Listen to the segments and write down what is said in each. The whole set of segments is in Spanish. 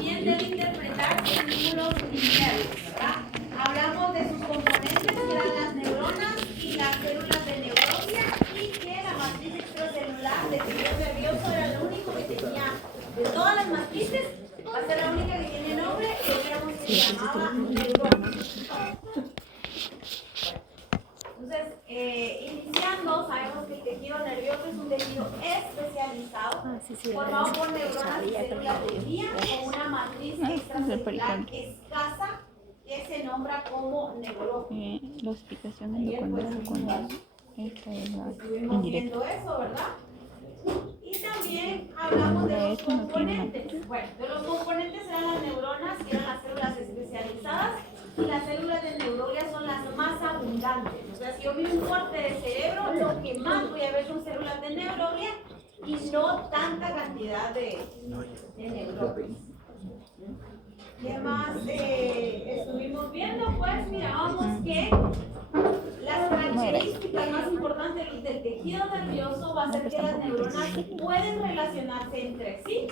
bien debe interpretarse estímulos internos, ¿verdad? Hablamos de sus componentes, que eran las neuronas y las células de neurona, y que la matriz extracelular del tejido nervioso era lo único que tenía, de todas las matrices, va a ser la única que tiene nombre, y decíamos que se llamaba neurona. Entonces, iniciando, sabemos que el tejido nervioso es un tejido especializado, formado por neuronas y células de guía con una matriz extracelular escasa que se nombra como neurona. La explicación endocondral cuando esta es la indirecta. Eso, ¿verdad? Y también hablamos de los componentes. Bueno, de los componentes eran las neuronas, que eran las células especializadas, y las células de neuroglia son las más abundantes. O sea, si yo miro un corte de cerebro, lo que más voy a ver son células de neuroglia y no tanta cantidad de neuroglia. ¿Qué más estuvimos viendo? Pues mirábamos que las características más importantes del tejido nervioso va a ser que las neuronas pueden relacionarse entre sí,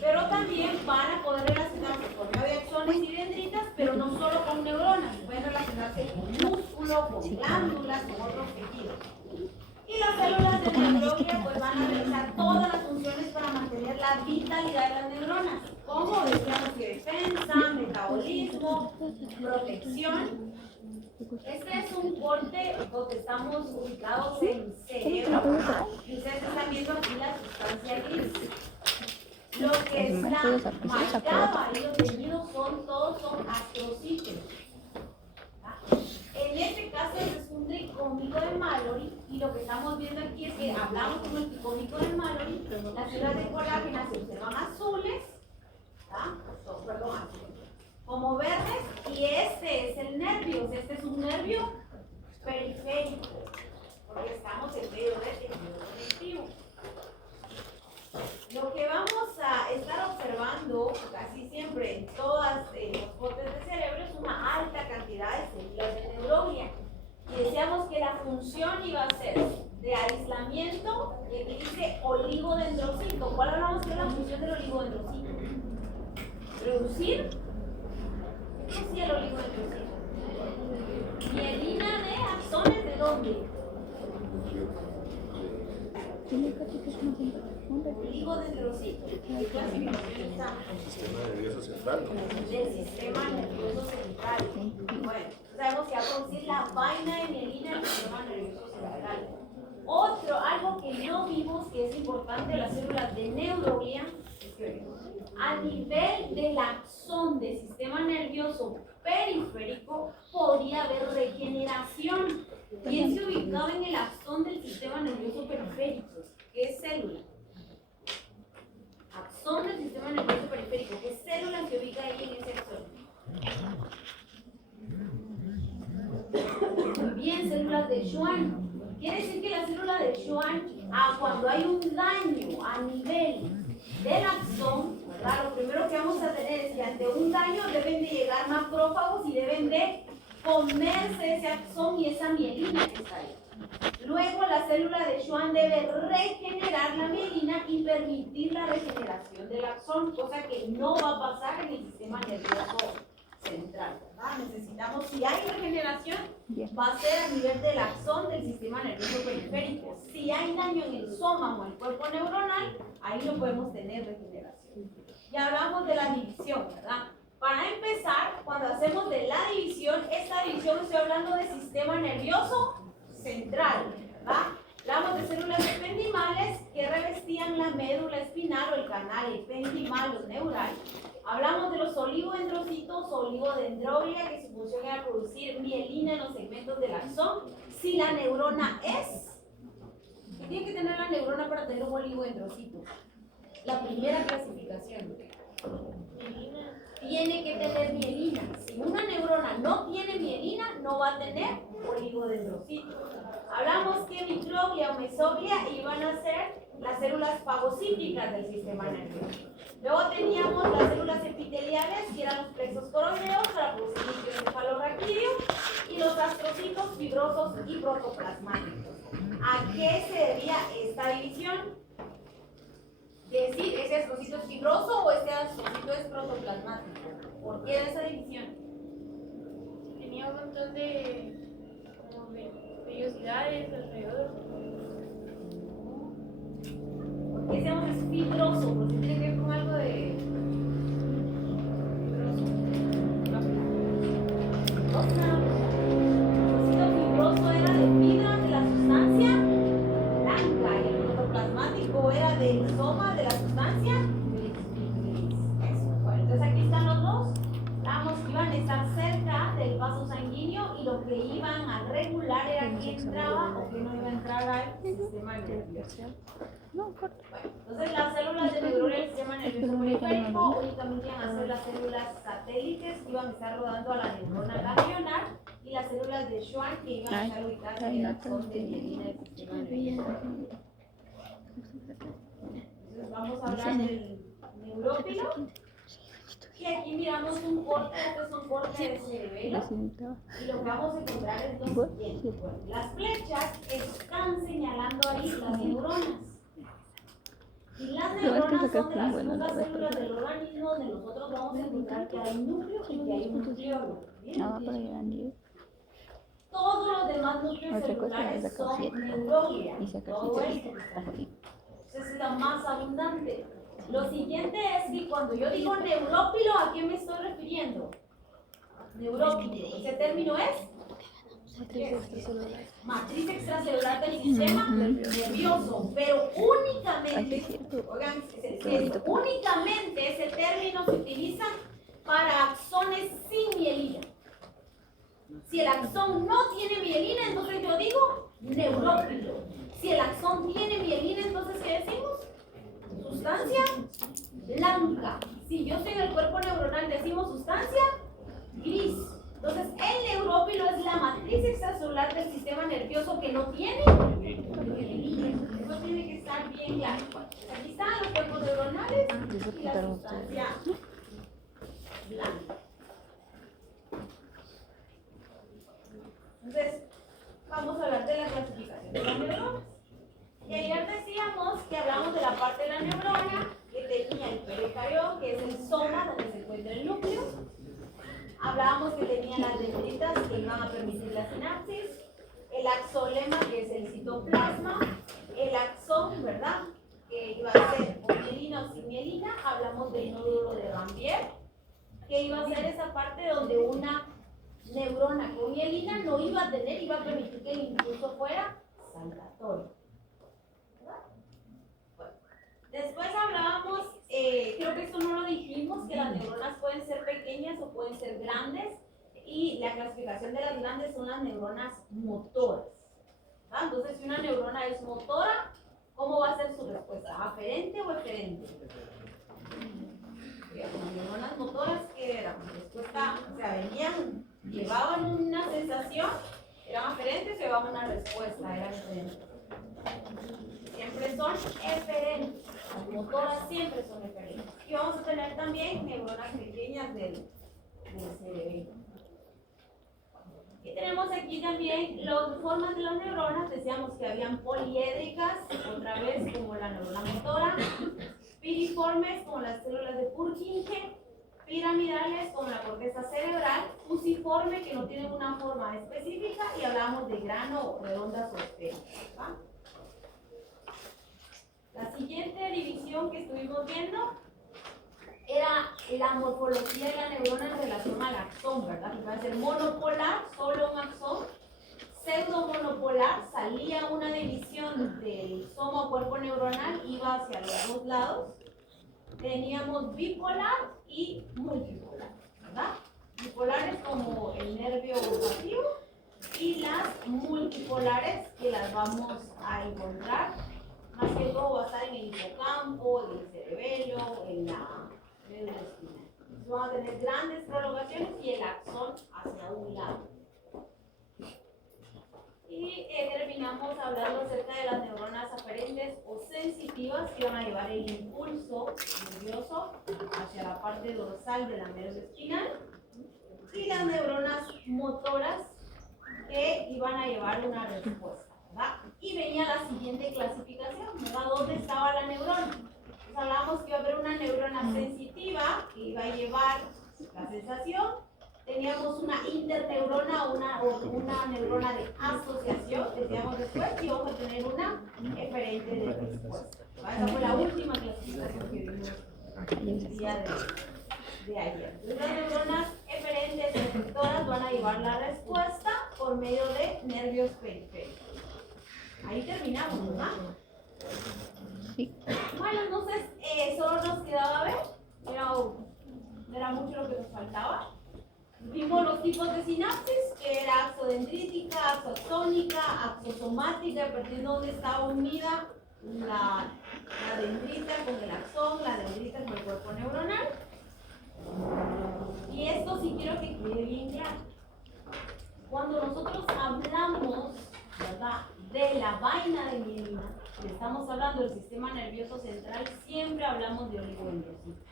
pero también van a poder relacionarse por medio de axones y dendritas, pero no solo con neuronas, pueden relacionarse con músculo, con glándulas, con otros tejidos. Y las células de neuroglia pues van a realizar todas las funciones para mantener la vitalidad de las neuronas, como decíamos que defensa, metabolismo, protección. Este es un corte donde estamos ubicados en cerebro, y ustedes están viendo aquí la sustancia gris. Lo que está marcado ahí, los tejidos todos son astrocitos. En este caso es un tricómico de Mallory, y lo que estamos viendo aquí es que hablamos como el tricómico de Mallory, las fibras de colágeno se observan azules, perdón, como verdes, y este es el nervio, este es un nervio periférico, porque estamos en medio del tejido conectivo. Lo que vamos a estar observando casi siempre en todas los cortes de cerebro es una alta cantidad de células de neuroglia. Y decíamos que la función iba a ser de aislamiento, y aquí dice oligodendrocito. ¿Cuál hablamos que es la función del oligodendrocito? Reducir. ¿Qué decía el oligodendrocito? Mielina de axones, ¿de dónde? Oligodendrocito. ¿Qué clasificación está? El sistema nervioso central. Del sistema nervioso central. Bueno, sabemos que va a producir la vaina de mielina del sistema nervioso central. Algo que no vimos que es importante de las células de neuroglia, a nivel del axón del sistema nervioso periférico podría haber regeneración. ¿Quién se ubicaba en el axón del sistema nervioso periférico? ¿Qué célula? Axón del sistema nervioso periférico. ¿Qué célula se ubica ahí en ese axón? Muy bien, células de Schwann. Quiere decir que la célula de Schwann, cuando hay un daño a nivel del axón, ¿verdad? Lo primero que vamos a tener es que ante un daño deben de llegar macrófagos y deben de comerse ese axón y esa mielina que está ahí. Luego la célula de Schwann debe regenerar la mielina y permitir la regeneración del axón, cosa que no va a pasar en el sistema nervioso central, ¿verdad? Necesitamos, si hay regeneración, va a ser a nivel del axón del sistema nervioso periférico. Si hay daño en el soma o en el cuerpo neuronal, ahí no podemos tener regeneración. Ya hablamos de la división, ¿verdad? Para empezar, cuando hacemos de la división, esta división estoy hablando del sistema nervioso central, ¿verdad? Hablamos de células ependimales que revestían la médula espinal o el canal ependimal o neural. Hablamos de los oligodendrocitos o oligodendroglia, que su función era producir mielina en los segmentos del axón. Si la neurona es, ¿qué tiene que tener la neurona para tener un oligodendrocito? La primera clasificación. Tiene que tener mielina. Si una neurona no tiene mielina, no va a tener oligodendrocito. Hablamos que microglia o mesoglia iban a ser las células fagocíticas del sistema nervioso. Luego teníamos las células epiteliales, que eran los plexos coroneos para producir líquido cefalorraquídeo, y los astrocitos fibrosos y protoplasmáticos. ¿A qué se debía esta división? Decir, ¿ese astrocito es fibroso o este astrocito es protoplasmático? qué era esa división? Tenía un montón de como vellosidades alrededor. ¿Por qué decíamos es fibroso? Porque tiene que ver con algo de fibroso era de fibra de la sustancia blanca y el protoplasmático era del soma de la sustancia gris. Eso. Bueno, entonces aquí están los dos. Vamos, iban a estar cerca del vaso sanguíneo y lo que iban a regular era que entraba o que no iba a entrar al sistema nervioso. No, corto. Bueno, entonces las células de neurona del sistema nervioso periférico únicamente iban a ser las células satélites que iban a estar rodando a la neurona ganglionar y las células de Schwann que iban a estar ubicadas en el axón de mielina del sistema nervioso. Entonces vamos a hablar del neurópilo. Y aquí miramos un corte, este es un corte de cerebelo. Y lo que vamos a encontrar es lo siguiente. Bueno, las flechas están señalando ahí las neuronas. Y las neuronas son de las pocas células del organismo donde nosotros vamos a encontrar que hay núcleo y que hay un nucleolo. ¿Bien? Todos los demás núcleos celulares son neuroglia. Todo esto está aquí. Esa es la más abundante. Lo siguiente es que cuando yo digo neurópilo, ¿a qué me estoy refiriendo? Neurópilo. Ese término es matriz extracelular del sistema nervioso, pero únicamente, oigan, únicamente ese término se utiliza para axones sin mielina. Si el axón no tiene mielina, entonces yo digo neurópilo. Si el axón tiene mielina, entonces ¿qué decimos? Sustancia blanca. Si yo soy del cuerpo neuronal, decimos sustancia gris. Entonces, el neurópilo es la matriz extracelular del sistema nervioso que no tiene mielina. Eso tiene que estar bien claro. Aquí están los cuerpos neuronales y la sustancia blanca. Entonces, vamos a hablar de la clasificación de las neuronas. Y ayer decíamos que hablamos de la parte de la neurona que tenía el pericarión, que es el soma donde se encuentra el núcleo. Hablábamos que tenía las dendritas que iban a permitir la sinapsis, el axolema que es el citoplasma, el axón, ¿verdad? Que iba a ser con mielina o sin mielina. Hablamos del nódulo de Ranvier, que iba a ser esa parte donde una neurona con mielina no iba a tener, iba a permitir que el impulso fuera saltatorio. Después hablábamos, creo que esto no lo dijimos, que las neuronas pueden ser pequeñas o pueden ser grandes, y la clasificación de las grandes son las neuronas motoras. ¿Ah? Entonces, si una neurona es motora, ¿cómo va a ser su respuesta? ¿Aferente o eferente? Las neuronas motoras, ¿qué eran? Respuesta, o sea, venían, llevaban una sensación, eran aferentes o llevaban una respuesta, eran eferentes. Siempre son eferentes. Las motoras siempre son eferentes. Y vamos a tener también neuronas pequeñas del cerebro. Y tenemos aquí también las formas de las neuronas. Decíamos que habían poliédricas, otra vez como la neurona motora, piriformes como las células de Purkinje, piramidales como la corteza cerebral, fusiforme que no tienen una forma específica, y hablamos de grano, redondas o esferas. La siguiente división que estuvimos viendo era la morfología de la neurona en relación al axón, ¿verdad? Que va a ser monopolar, solo un axón. Pseudomonopolar, salía una división del soma o cuerpo neuronal, iba hacia los dos lados. Teníamos bipolar y multipolar, ¿verdad? Bipolares como el nervio olfativo y las multipolares que las vamos a encontrar. Más que todo va a estar en el hipocampo, en el cerebelo, en la médula espinal. Entonces van a tener grandes prolongaciones y el axón hacia un lado. Y terminamos hablando acerca de las neuronas aferentes o sensitivas que van a llevar el impulso nervioso hacia la parte dorsal de la médula espinal, y las neuronas motoras que iban a llevar una respuesta, ¿verdad? Y venía la siguiente clasificación, ¿verdad? ¿Dónde estaba la neurona? Pues hablábamos que iba a haber una neurona sensitiva que iba a llevar la la sensación. Teníamos una interneurona, una neurona de asociación, decíamos después, y vamos a tener una eferente de respuesta. Esa fue la última clasificación que vimos el día de ayer. Las neuronas eferentes receptoras van a llevar la respuesta por medio de nervios periféricos. Ahí terminamos, ¿verdad? Sí. Bueno, entonces solo nos quedaba ver, era mucho lo que nos faltaba. Vimos los tipos de sinapsis, que era axodendrítica, axotónica, axosomática, a partir de donde estaba unida la dendrita con el axón, la dendrita con el cuerpo neuronal. Y esto sí quiero que quede bien claro. Cuando nosotros hablamos, ¿verdad?, de la vaina de mielina, y estamos hablando del sistema nervioso central, siempre hablamos de oligodendrocitos.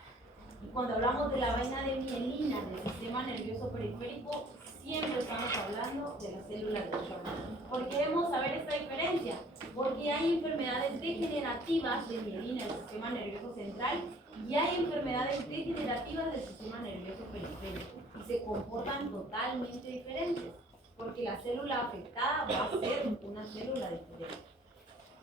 Y cuando hablamos de la vaina de mielina del sistema nervioso periférico, siempre estamos hablando de las células de Schwann. ¿Por qué debemos saber esta diferencia? Porque hay enfermedades degenerativas de mielina del sistema nervioso central y hay enfermedades degenerativas del sistema nervioso periférico y se comportan totalmente diferentes, porque la célula afectada va a ser una célula diferente.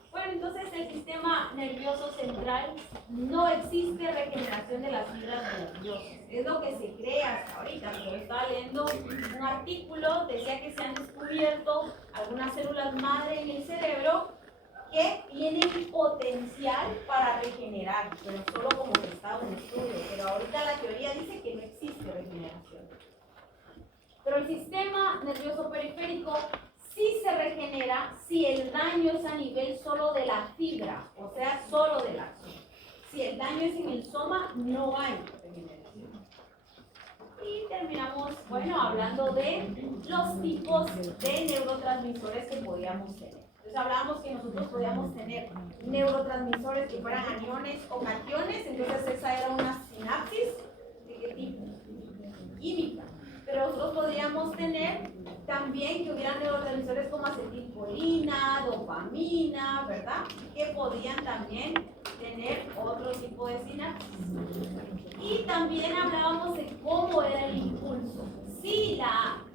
Bueno, entonces el sistema nervioso central no existe regeneración de las fibras nerviosas. Es lo que se cree hasta ahorita. Pero estaba leyendo un artículo, decía que se han descubierto algunas células madre en el cerebro que tienen potencial para regenerar, pero solo como que está un estudio. Pero ahorita la teoría dice que no existe regeneración. Pero el sistema nervioso periférico sí se regenera si el daño es a nivel solo de la fibra, o sea, solo del axón. Si el daño es en el soma, no hay regeneración. Y terminamos, bueno, hablando de los tipos de neurotransmisores que podíamos tener. Entonces hablábamos que nosotros podíamos tener neurotransmisores que fueran aniones o cationes, entonces esa era una sinapsis. ¿De qué tipo? Química. Pero nosotros podríamos tener también que hubieran neurotransmisores como acetilcolina, dopamina, ¿verdad? Que podrían también tener otro tipo de sinapsis. Y también hablábamos de cómo era el impulso. Si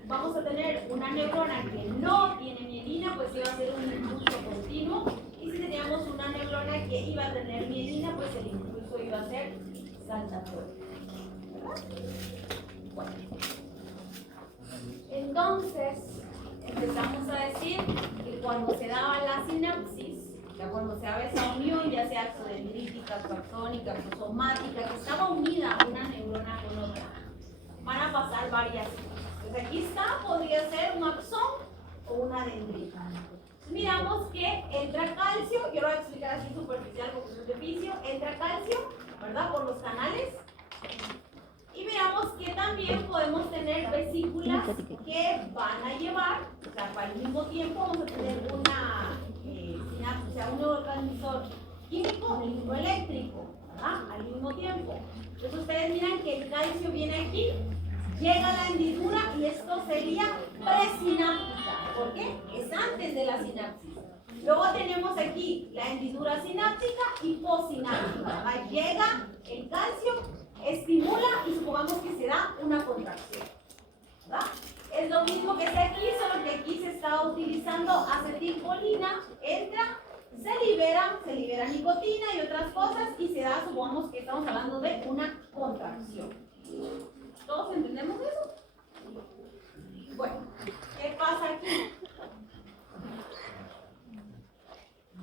vamos a tener una neurona que no tiene mielina, pues iba a ser un impulso continuo. Y si teníamos una neurona que iba a tener mielina, pues el impulso iba a ser saltatorio. ¿Verdad? Bueno. Entonces, empezamos a decir que cuando se daba la sinapsis, ya cuando se daba esa unión, ya sea axodendrítica, axónica, axosomática, que estaba unida una neurona con otra, van a pasar varias cosas. Entonces aquí está, podría ser un axón o una dendrita. Miramos que entra calcio, yo lo voy a explicar así superficial porque es de vicio, entra calcio, ¿verdad? Por los canales. Y veamos que también podemos tener vesículas que van a llevar, o sea, al mismo tiempo vamos a tener una sinapsis, o sea, un neurotransmisor químico y uno eléctrico, ¿verdad? Al mismo tiempo. Entonces ustedes miran que el calcio viene aquí, llega a la hendidura y esto sería presináptica. ¿Por qué? Es antes de la sinapsis. Luego tenemos aquí la hendidura sináptica y postsináptica. ¿Verdad? Llega el calcio, estimula y supongamos que se da una contracción. ¿Verdad? Es lo mismo que está aquí, solo que aquí se está utilizando acetilcolina, entra, se libera nicotina y otras cosas y se da, supongamos que estamos hablando de una contracción. ¿Todos entendemos eso? Bueno, ¿qué pasa aquí?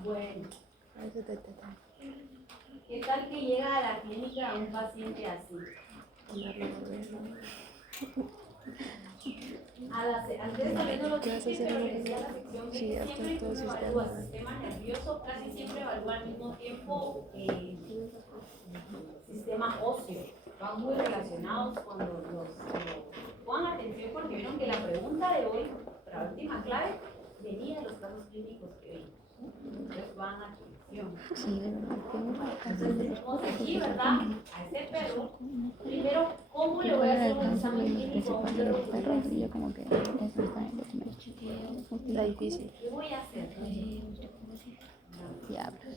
Bueno, ¿qué tal que llega a la clínica un paciente así? Antes sabiendo lo que decía la sección B, siempre que uno evalúa el sistema nervioso, casi siempre evalúa al mismo tiempo el sistema óseo. Van muy relacionados con los pongan atención porque vieron que la pregunta de hoy, la última clave, venía de los casos clínicos que vimos. Entonces van a atención. Sí, de verdad. Entonces tenemos aquí, ¿verdad? A este perro. Primero, ¿cómo le voy a hacer un examen clínico a un perro? Y yo como que eso está en documento. Está difícil. ¿Qué voy a hacer? Diablos.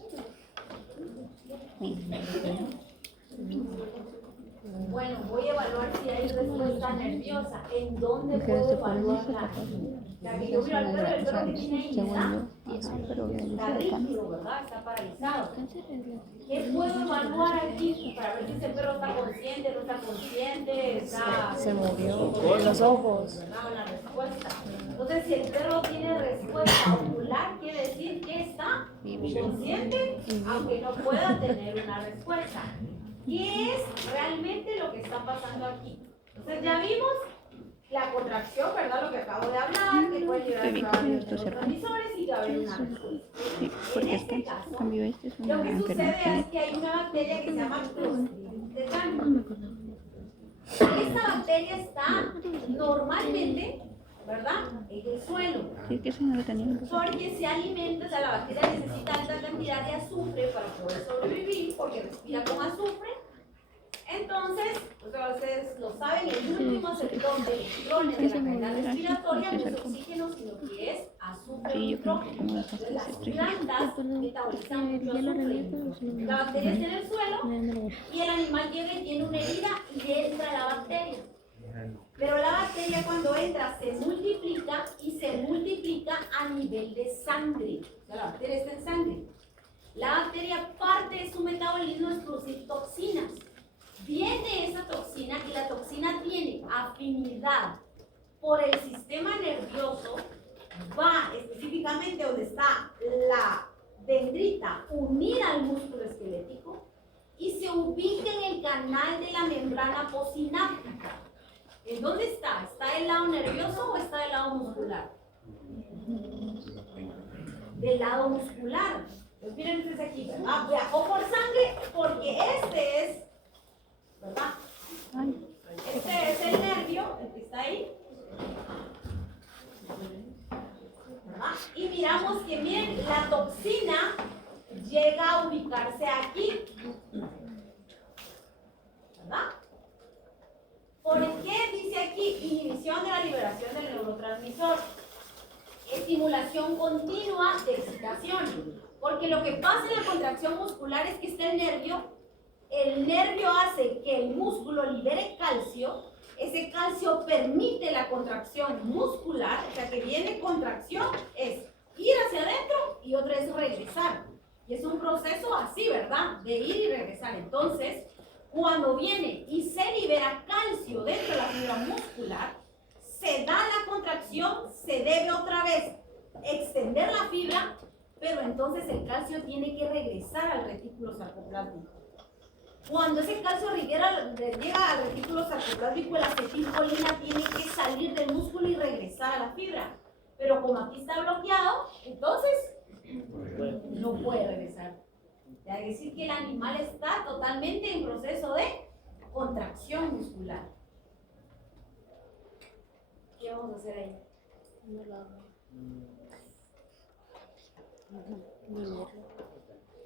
Bueno, voy a evaluar si hay respuesta nerviosa. ¿En dónde Porque puedo se pone evaluarla? capaz La que yo miro al perro, el perro que tiene ahí, según ¿verdad? yo, ajá, pero Está realizado también. rígido, ¿verdad? Está paralizado. Cáncer es la- ¿Qué puedo evaluar aquí para ver si ese perro está consciente, no está consciente, está... Se movió los ojos. ¿verdad? La respuesta. Entonces, si el perro tiene respuesta ocular, quiere decir que está consciente, aunque no pueda tener una respuesta. ¿Qué es realmente lo que está pasando aquí? Entonces, ya vimos la contracción, ¿verdad? Lo que acabo de hablar, que puede liberar varios neurotransmisores y que va a haber una respuesta. Sí, porque es que en cambio este es una Lo que sucede enfermedad es que hay una bacteria que se llama Clostridium tetani. genética. Esta bacteria está normalmente, ¿verdad?, en el suelo, Sí, que eso no lo tenía. porque se alimenta, o sea, la bacteria necesita alta cantidad de azufre para poder sobrevivir, porque respira con azufre. Entonces, ustedes lo saben, el último sector de electrones de la cadena respiratoria no es oxígeno, sino que es azufre Sí, y yo creo que nitrógeno. como las Entonces, las pastillas plantas metabolizan mucho azufre. La bacteria está en el suelo y el animal llega y tiene una herida y entra la bacteria. Pero la bacteria cuando entra se multiplica y se multiplica a nivel de sangre. O sea, la bacteria está en sangre. La bacteria, parte de su metabolismo es producir toxinas. Viene esa toxina y la toxina tiene afinidad por el sistema nervioso, va específicamente donde está la dendrita unida al músculo esquelético y se ubica en el canal de la membrana postsináptica. ¿En dónde está? ¿Está del lado nervioso o está del lado muscular? Del lado muscular. Pues miren ustedes aquí, ¿verdad? Viajó por sangre porque este es, ¿verdad? Este es el nervio, el que está ahí. ¿Verdad? Y miramos que, miren, la toxina llega a ubicarse aquí. ¿Verdad? ¿Por qué dice aquí inhibición de la liberación del neurotransmisor? Estimulación continua de excitación. Porque lo que pasa en la contracción muscular es que está el nervio hace que el músculo libere calcio, ese calcio permite la contracción muscular, o sea que viene contracción, es ir hacia adentro y otra es regresar. Y es un proceso así, ¿verdad? De ir y regresar. Entonces, cuando viene y se libera calcio dentro de la fibra muscular, se da la contracción, se debe otra vez extender la fibra, pero entonces el calcio tiene que regresar al retículo sarcoplásmico. Cuando ese calcio llega al retículo sarcoplásmico, la acetilcolina tiene que salir del músculo y regresar a la fibra. Pero como aquí está bloqueado, entonces no puede regresar. Es decir, que el animal está totalmente en proceso de contracción muscular. ¿Qué vamos a hacer ahí?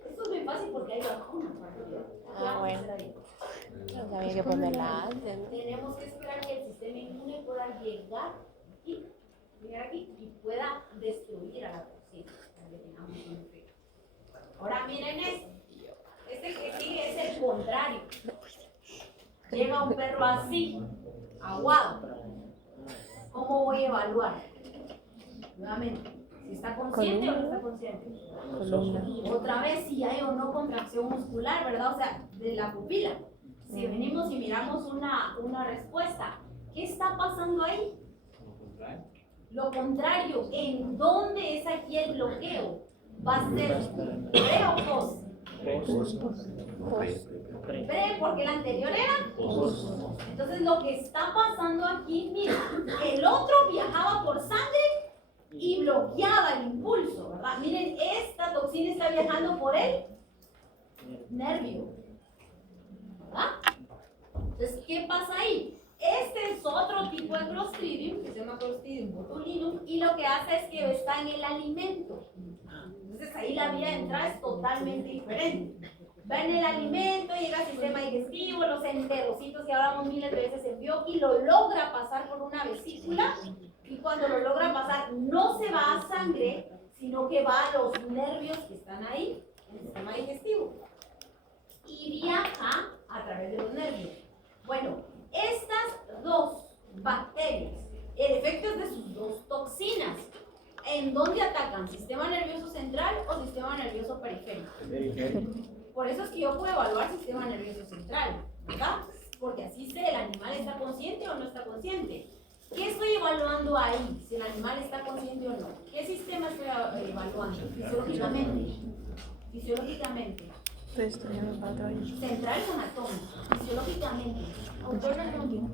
Esto es muy fácil porque hay vacunas. Ah, bueno. No sabía que ponerla antes. Tenemos que esperar que el sistema inmune pueda llegar aquí y pueda destruir a la toxina. Para que tengamos un efecto. Ahora miren esto. Este que sigue es el contrario. Llega un perro así, aguado. ¿Cómo voy a evaluar? Nuevamente, si está consciente o no está consciente. Otra vez, si hay o no contracción muscular, ¿verdad? O sea, de la pupila. Si venimos y miramos una respuesta, ¿qué está pasando ahí? Lo contrario, ¿en dónde es aquí el bloqueo? ¿Va a ser pre o post? Pre, porque el anterior era post. Entonces, lo que está pasando aquí, mira, el otro viajaba por sangre y bloqueaba el impulso, ¿verdad? Miren, esta toxina está viajando por el nervio, ¿verdad? Entonces, ¿qué pasa ahí? Este es otro tipo de Clostridium, que se llama Clostridium botulinum, y lo que hace es que está en el alimento. Entonces, ahí la vía de entrada es totalmente diferente. Va en el alimento, llega al sistema digestivo, los enterocitos que hablamos miles de veces en Bioqui, lo logra pasar por una vesícula, y cuando lo logra pasar no se va a sangre, sino que va a los nervios que están ahí, en el sistema digestivo, y viaja a través de los nervios. Bueno, estas dos bacterias, el efecto es de sus dos toxinas. ¿En dónde atacan? ¿Sistema nervioso central o sistema nervioso periférico? Por eso es que yo puedo evaluar sistema nervioso central, ¿verdad? Porque así sé, ¿el animal está consciente o no está consciente? ¿Qué estoy evaluando ahí? Si el animal está consciente o no. ¿Qué sistema estoy evaluando? Fisiológicamente. Fisiológicamente. Estoy estudiando para hoy. Central o anatómico. Fisiológicamente. Autónomo.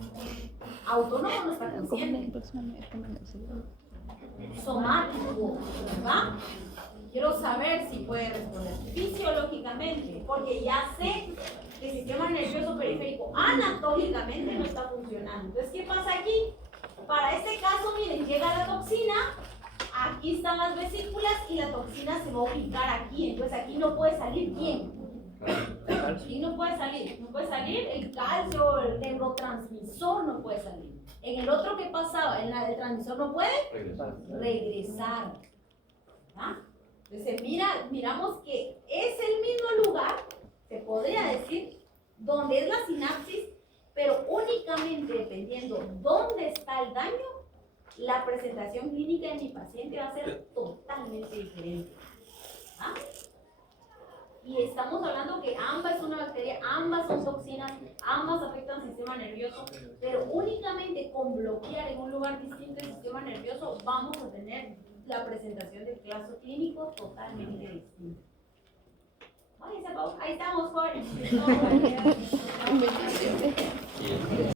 Autónomo no está consciente. Somático, ¿verdad? Quiero saber si puede responder fisiológicamente, porque ya sé que el sistema nervioso periférico anatómicamente no está funcionando. Entonces, ¿qué pasa aquí? Para este caso, miren, llega la toxina, aquí están las vesículas y la toxina se va a ubicar aquí. Entonces, aquí no puede salir ¿quién? Aquí no puede salir el calcio, el neurotransmisor no puede salir. En el otro que pasaba, el transmisor no puede regresar. ¿Ah? Entonces miramos que es el mismo lugar, se podría decir, donde es la sinapsis, pero únicamente dependiendo dónde está el daño, la presentación clínica de mi paciente va a ser totalmente diferente. ¿Ah? Y estamos hablando que ambas es una bacteria, ambas son toxinas, ambas afectan al sistema nervioso, pero únicamente con bloquear en un lugar distinto el sistema nervioso vamos a tener la presentación del caso clínico totalmente distinta. Ahí estamos, jóvenes.